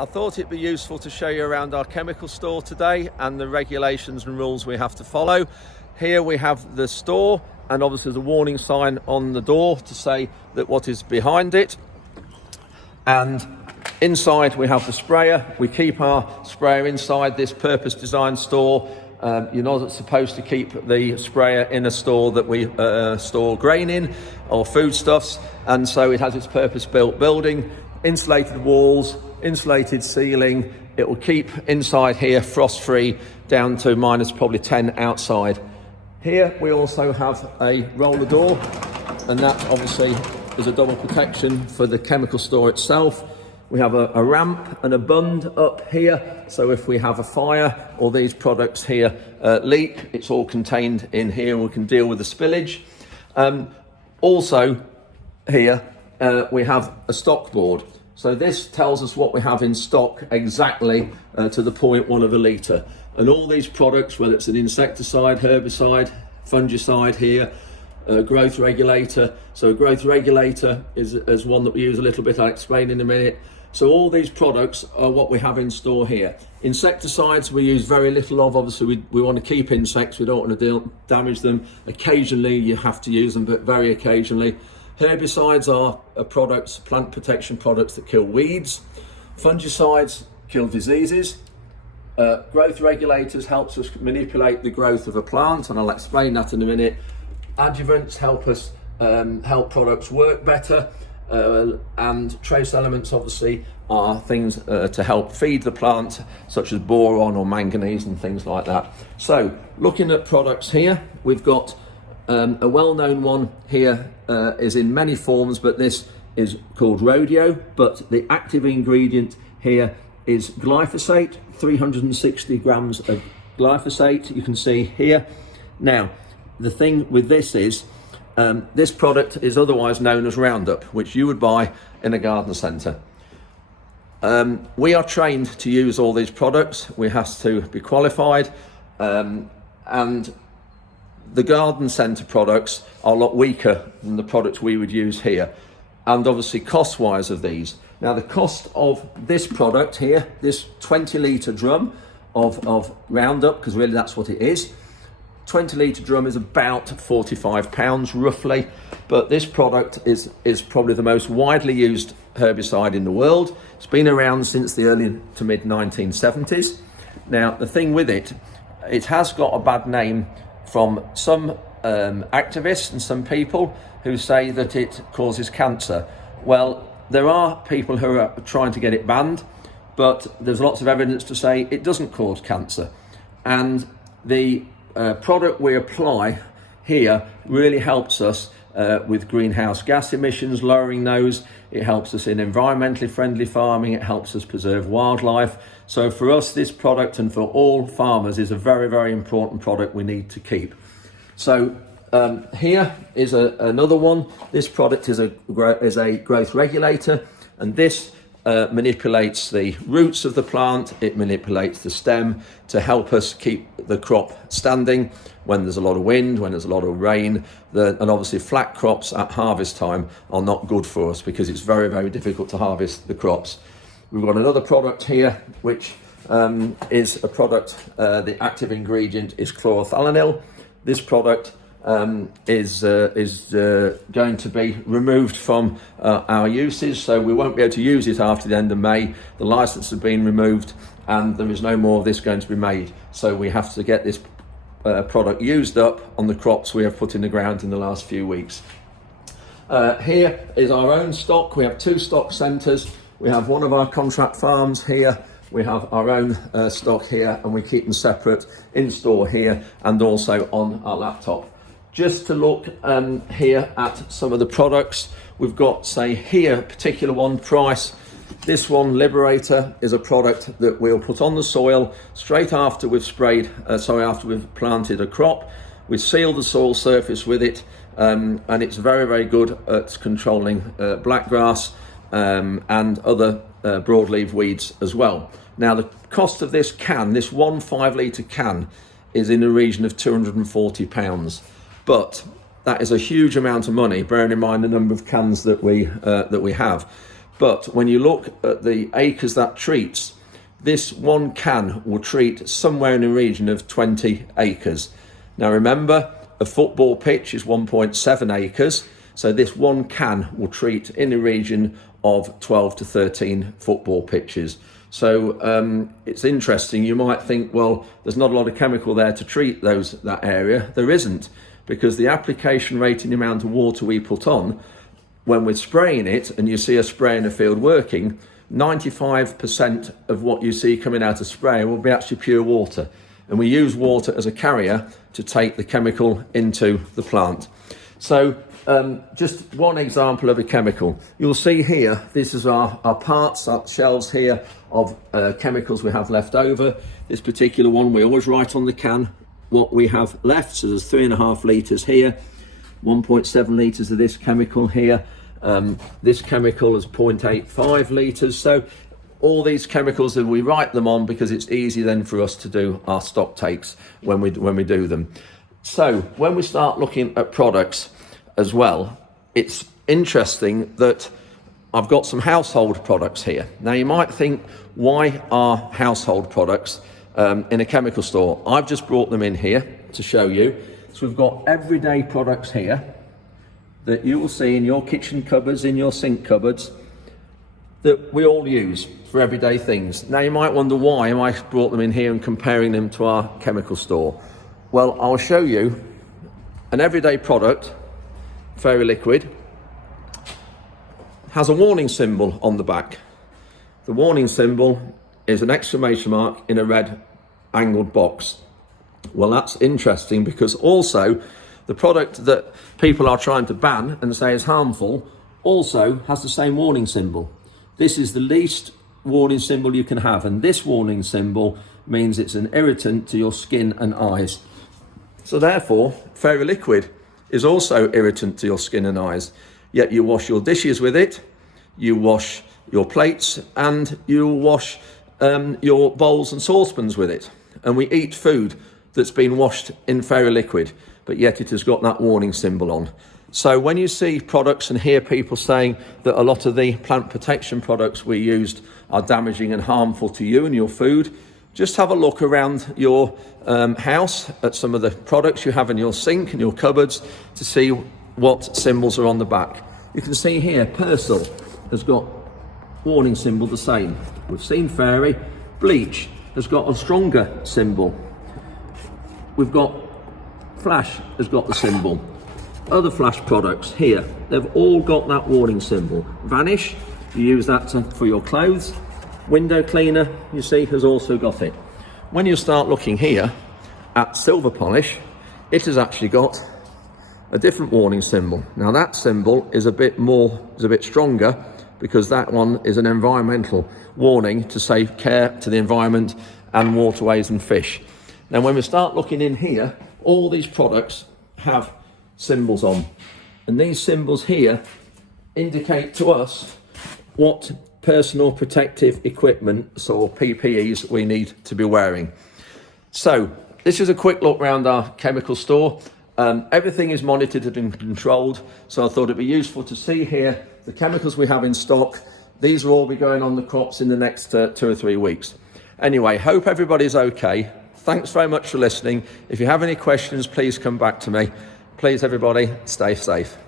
I thought it'd be useful to show you around our chemical store today and the regulations and rules we have to follow. Here we have the store, and obviously there's a warning sign on the door to say that what is behind it. And inside we have the sprayer. We keep our sprayer inside this purpose designed store. You're not supposed to keep the sprayer in a store that we store grain in or foodstuffs, and so it has its purpose built building, insulated walls, insulated ceiling. It will keep inside here frost free down to minus probably 10 outside. Here we also have a roller door, and that obviously is a double protection for the chemical store itself. We have a ramp and a bund up here, so if we have a fire or these products here leak, it's all contained in here and we can deal with the spillage. Also here we have a stock board. So this tells us what we have in stock exactly to the 0.1 of a litre. And all these products, whether it's an insecticide, herbicide, fungicide here, growth regulator. So a growth regulator is one that we use a little bit, I'll explain in a minute. So all these products are what we have in store here. Insecticides we use very little of. Obviously we want to keep insects, we don't want to damage them. Occasionally you have to use them, but very occasionally. Herbicides are products, plant protection products that kill weeds. Fungicides kill diseases. Growth regulators helps us manipulate the growth of a plant, and I'll explain that in a minute. Adjuvants help us help products work better, and trace elements obviously are things to help feed the plant, such as boron or manganese and things like that. So looking at products here, we've got a well-known one here is in many forms, but this is called Rodeo, but the active ingredient here is glyphosate, 360 grams of glyphosate, you can see here. Now, the thing with this is, this product is otherwise known as Roundup, which you would buy in a garden centre. We are trained to use all these products. We have to be qualified, and the garden centre products are a lot weaker than the products we would use here, and obviously cost-wise of these. Now the cost of this product here, this 20 litre drum of Roundup, because really that's what it is, 20 litre drum is about £45 roughly, but this product is probably the most widely used herbicide in the world. It's been around since the early to mid 1970s. Now the thing with it has got a bad name from some activists and some people who say that it causes cancer. Well, there are people who are trying to get it banned, but there's lots of evidence to say it doesn't cause cancer. And the product we apply here really helps us with greenhouse gas emissions, lowering those. It helps us in environmentally friendly farming. It helps us preserve wildlife. So for us, this product, and for all farmers, is a very, very important product we need to keep. So here is another one. This product is a growth regulator, and this manipulates the roots of the plant. It manipulates the stem to help us keep the crop standing when there's a lot of wind, when there's a lot of rain. And obviously flat crops at harvest time are not good for us because it's very, very difficult to harvest the crops. We've got another product here, which is a product, the active ingredient is chlorothalonil. This product is going to be removed from our uses, so we won't be able to use it after the end of May. The license has been removed and there is no more of this going to be made, so we have to get this product used up on the crops we have put in the ground in the last few weeks. Here is our own stock. We have two stock centres. We have one of our contract farms here. We have our own stock here, and we keep them separate in store here and also on our laptop. Just to look here at some of the products, we've got, say here, particular one, Price. This one, Liberator, is a product that we'll put on the soil straight after we've after we've planted a crop. We seal the soil surface with it, and it's very, very good at controlling blackgrass and other broadleaf weeds as well. Now the cost of this can, this 1 5 litre can, is in the region of £240, but that is a huge amount of money, bearing in mind the number of cans that we have. But when you look at the acres that treats, this one can will treat somewhere in the region of 20 acres. Now remember, a football pitch is 1.7 acres, so this one can will treat in the region of 12 to 13 football pitches. So it's interesting. You might think, well, there's not a lot of chemical there to treat that area. There isn't, because the application rate and the amount of water we put on, when we're spraying it, and you see a spray in the field working, 95% of what you see coming out of spray will be actually pure water. And we use water as a carrier to take the chemical into the plant. So just one example of a chemical. You'll see here, this is our parts, our shelves here of chemicals we have left over. This particular one, we always write on the can what we have left. So there's 3.5 litres here, 1.7 litres of this chemical here. This chemical is 0.85 litres. So all these chemicals, that we write them on because it's easy then for us to do our stock takes when we do them. So when we start looking at products as well, it's interesting that I've got some household products here. Now you might think, why are household products in a chemical store? I've just brought them in here to show you. So we've got everyday products here that you will see in your kitchen cupboards, in your sink cupboards, that we all use for everyday things. Now you might wonder, why am I brought them in here and comparing them to our chemical store? Well, I'll show you an everyday product, Fairy Liquid, has a warning symbol on the back. The warning symbol is an exclamation mark in a red angled box. Well, that's interesting, because also the product that people are trying to ban and say is harmful also has the same warning symbol. This is the least warning symbol you can have, and this warning symbol means it's an irritant to your skin and eyes. So therefore, Fairy Liquid is also irritant to your skin and eyes. Yet you wash your dishes with it, you wash your plates, and you wash your bowls and saucepans with it. And we eat food that's been washed in Fairy Liquid, but yet it has got that warning symbol on. So when you see products and hear people saying that a lot of the plant protection products we used are damaging and harmful to you and your food, just have a look around your house at some of the products you have in your sink and your cupboards to see what symbols are on the back. You can see here, Persil has got warning symbol the same. We've seen Fairy. Bleach has got a stronger symbol. We've got Flash has got the symbol. Other Flash products here, they've all got that warning symbol. Vanish, you use that for your clothes. Window cleaner, you see, has also got it. When you start looking here at Silver Polish, it has actually got a different warning symbol. Now that symbol is a bit stronger, because that one is an environmental warning to say care to the environment and waterways and fish. Now when we start looking in here, all these products have symbols on, and these symbols here indicate to us what personal protective equipment, so PPEs, we need to be wearing. So this is a quick look around our chemical store. Everything is monitored and controlled, so I thought it'd be useful to see here the chemicals we have in stock. These will all be going on the crops in the next 2 or 3 weeks. Anyway, hope everybody's okay. Thanks very much for listening. If you have any questions, please come back to me. Please, everybody, stay safe.